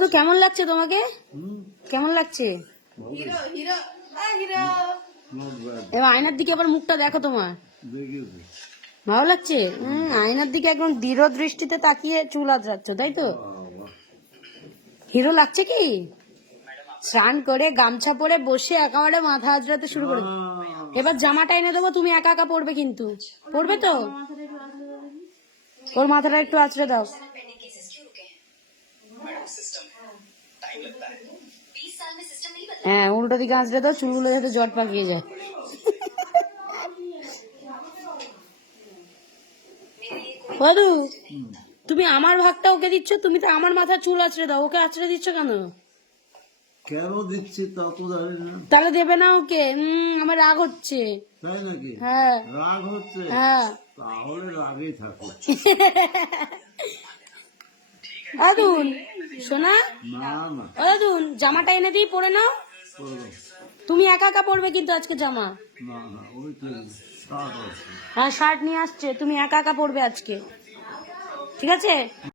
তো কেমন লাগছে তোমাকে? কেমন লাগছে? এবার আয়নার দিকে আবার মুখটা দেখো তোমার, ভালো লাগছে? আয়নার দিকে একদম দৃঢ় দৃষ্টিতে তাকিয়ে চুল আঁচড়াচ্ছ, তাই তো? হিরো লাগছে কি? স্নান করে গামছা পরে বসে একেবারে মাথা আঁচড়াতে শুরু করে। এবার জামাটা এনে দেবো, তুমি একা একা পড়বে কিন্তু, পড়বে তো? ওর মাথাটা একটু আঁচড়ে দাও। হ্যাঁ, উল্টো দিকে আঁচড়ে দাও, চুলগুলো যাতে জট পাকিয়ে যায়। বধু, তুমি আমার ভাগটা ওকে দিচ্ছ, তুমি তো আমার মাথার চুল আঁচড়ে দাও, ওকে আঁচড়ে দিচ্ছ কেন? কেন দিচ্ছি তা তো জানি না। তাহলে দেবে না ওকে? আমার রাগ হচ্ছে। তাই নাকি? হ্যাঁ রাগ হচ্ছে? হ্যাঁ। তাহলে রাগেই থাকো। দাদুন শোনা, না না, দাদুন জামাটা এনে দিই, পরে নাও। করবো তুমি একা একা পরবে কিন্তু আজকে জামা। না না, ওই তো শার্ট আছে। হ্যাঁ, শার্ট নিয়ে আসছে, তুমি একা একা পরবে আজকে, ঠিক আছে?